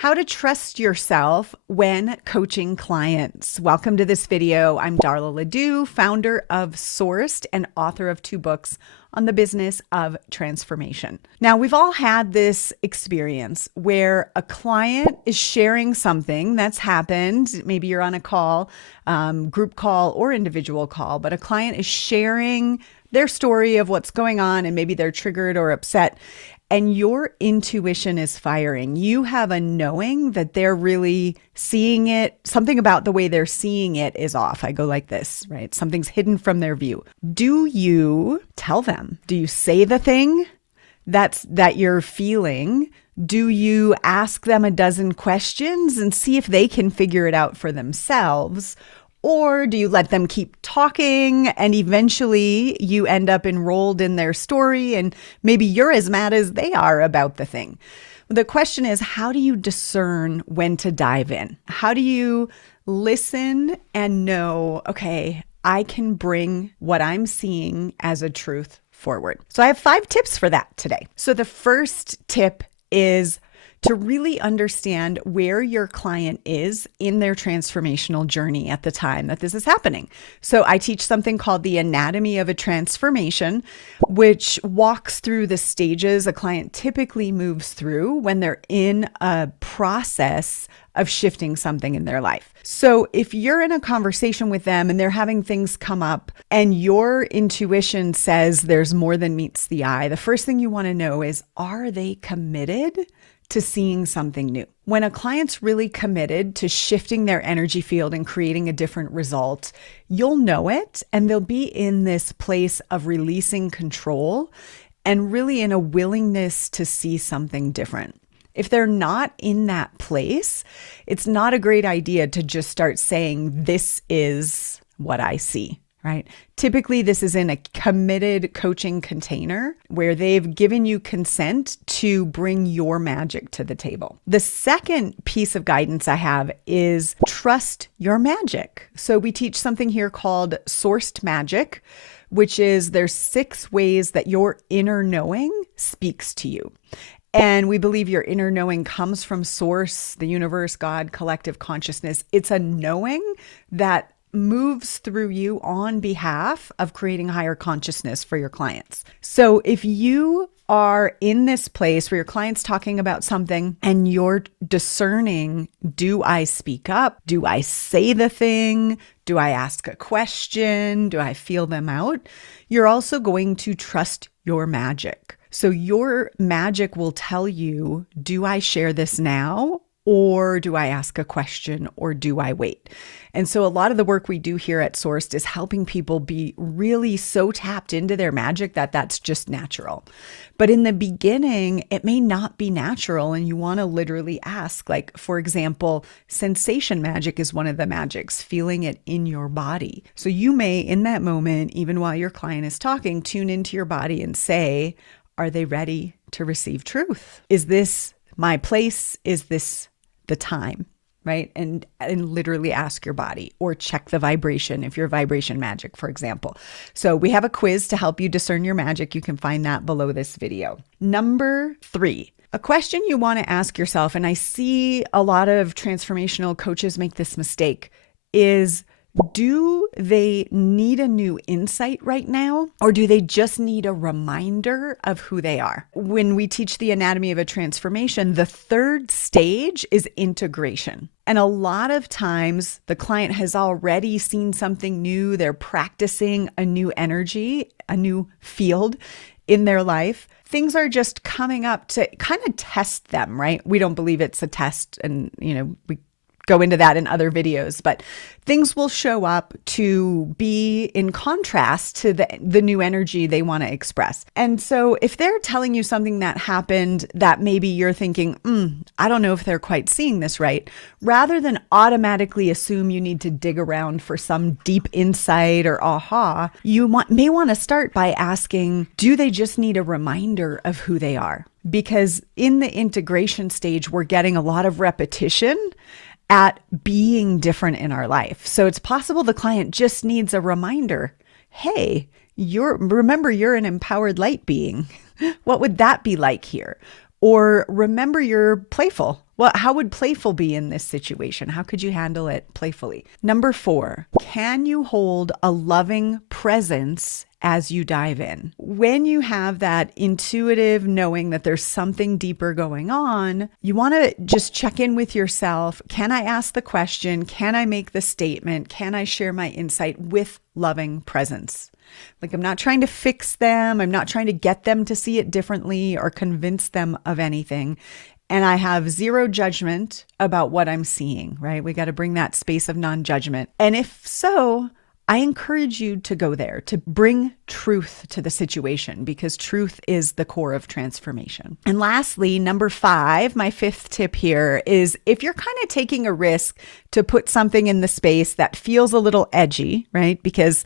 How to trust yourself when coaching clients. Welcome to this video. I'm Darla LeDoux, founder of Sourced and author of 2 books on the business of transformation. Now, we've all had this experience where a client is sharing something that's happened. Maybe you're on a call, group call or individual call, but a client is sharing their story of what's going on and maybe they're triggered or upset. And your intuition is firing. You have a knowing that they're really seeing it. Something about the way they're seeing it is off. I go like this, right? Something's hidden from their view. Do you tell them? Do you say the thing that you're feeling? Do you ask them a dozen questions and see if they can figure it out for themselves? Or do you let them keep talking and eventually you end up enrolled in their story and maybe you're as mad as they are about the thing? The question is, how do you discern when to dive in? How do you listen and know, okay, I can bring what I'm seeing as a truth forward? So I have 5 tips for that today. So the first tip is to really understand where your client is in their transformational journey at the time that this is happening. So I teach something called the anatomy of a transformation, which walks through the stages a client typically moves through when they're in a process of shifting something in their life. So if you're in a conversation with them and they're having things come up and your intuition says there's more than meets the eye, the first thing you want to know is, are they committed to seeing something new? When a client's really committed to shifting their energy field and creating a different result, you'll know it, and they'll be in this place of releasing control and really in a willingness to see something different. If they're not in that place, it's not a great idea to just start saying, this is what I see. Right? Typically, this is in a committed coaching container where they've given you consent to bring your magic to the table. The second piece of guidance I have is trust your magic. So we teach something here called sourced magic, which is there's 6 ways that your inner knowing speaks to you. And we believe your inner knowing comes from source, the universe, God, collective consciousness. It's a knowing that moves through you on behalf of creating higher consciousness for your clients. So if you are in this place where your client's talking about something and you're discerning, do I speak up? Do I say the thing? Do I ask a question? Do I feel them out? You're also going to trust your magic. So your magic will tell you, do I share this now? Or do I ask a question, or do I wait? And so a lot of the work we do here at Sourced is helping people be really so tapped into their magic that that's just natural. But in the beginning, it may not be natural, and you want to literally ask, like, for example, sensation magic is one of the magics, feeling it in your body. So you may, in that moment, even while your client is talking, tune into your body and say, are they ready to receive truth? Is this my place? Is this the time, right? And literally ask your body, or check the vibration if you're vibration magic, for example. So we have a quiz to help you discern your magic. You can find that below this video. Number 3, a question you want to ask yourself, and I see a lot of transformational coaches make this mistake, is, do they need a new insight right now, or do they just need a reminder of who they are? When we teach the anatomy of a transformation, the 3rd stage is integration. And a lot of times the client has already seen something new. They're practicing a new energy, a new field in their life. Things are just coming up to kind of test them, right? We don't believe it's a test, and we go into that in other videos, but things will show up to be in contrast to the new energy they want to express. And so if they're telling you something that happened that maybe you're thinking, I don't know if they're quite seeing this right, rather than automatically assume you need to dig around for some deep insight or aha, you may want to start by asking, do they just need a reminder of who they are? Because in the integration stage, we're getting a lot of repetition at being different in our life. So it's possible the client just needs a reminder. Hey, remember you're an empowered light being. What would that be like here? Or remember you're playful. Well, how would playful be in this situation? How could you handle it playfully? Number 4, can you hold a loving presence as you dive in? When you have that intuitive knowing that there's something deeper going on, you want to just check in with yourself. Can I ask the question? Can I make the statement? Can I share my insight with loving presence? Like, I'm not trying to fix them. I'm not trying to get them to see it differently or convince them of anything. And I have zero judgment about what I'm seeing, right? We got to bring that space of non-judgment. And if so, I encourage you to go there, to bring truth to the situation, because truth is the core of transformation. And lastly, number 5, my 5th tip here is, if you're kind of taking a risk to put something in the space that feels a little edgy, right? Because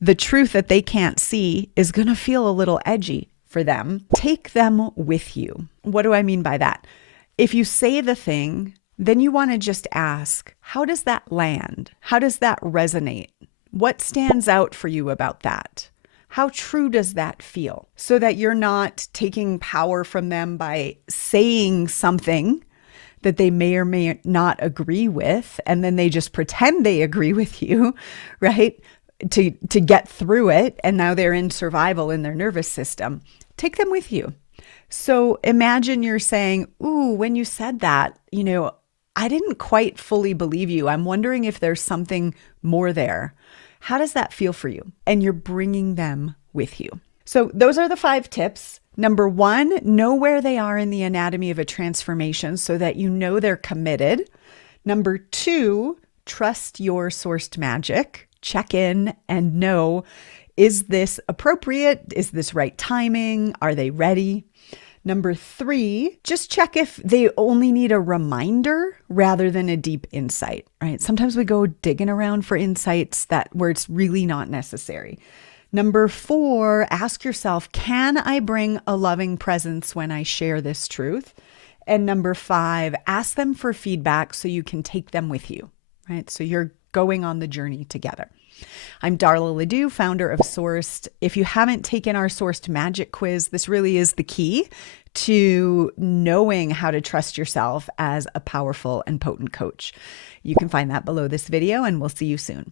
the truth that they can't see is going to feel a little edgy for them. Take them with you. What do I mean by that? If you say the thing, then you want to just ask, how does that land? How does that resonate? What stands out for you about that? How true does that feel? So that you're not taking power from them by saying something that they may or may not agree with, and then they just pretend they agree with you, right? To get through it, and now they're in survival in their nervous system. Take them with you. So imagine you're saying, ooh, when you said that, I didn't quite fully believe you. I'm wondering if there's something more there. How does that feel for you? And you're bringing them with you. So those are the 5 tips. Number 1, know where they are in the anatomy of a transformation so that you know they're committed. Number 2, trust your sourced magic. Check in and know, is this appropriate? Is this right timing? Are they ready? Number 3, just check if they only need a reminder rather than a deep insight, right? Sometimes we go digging around for insights where it's really not necessary. Number 4, ask yourself, can I bring a loving presence when I share this truth? And number 5, ask them for feedback so you can take them with you, right? So you're going on the journey together. I'm Darla LeDoux, founder of Sourced. If you haven't taken our Sourced Magic Quiz, this really is the key to knowing how to trust yourself as a powerful and potent coach. You can find that below this video, and we'll see you soon.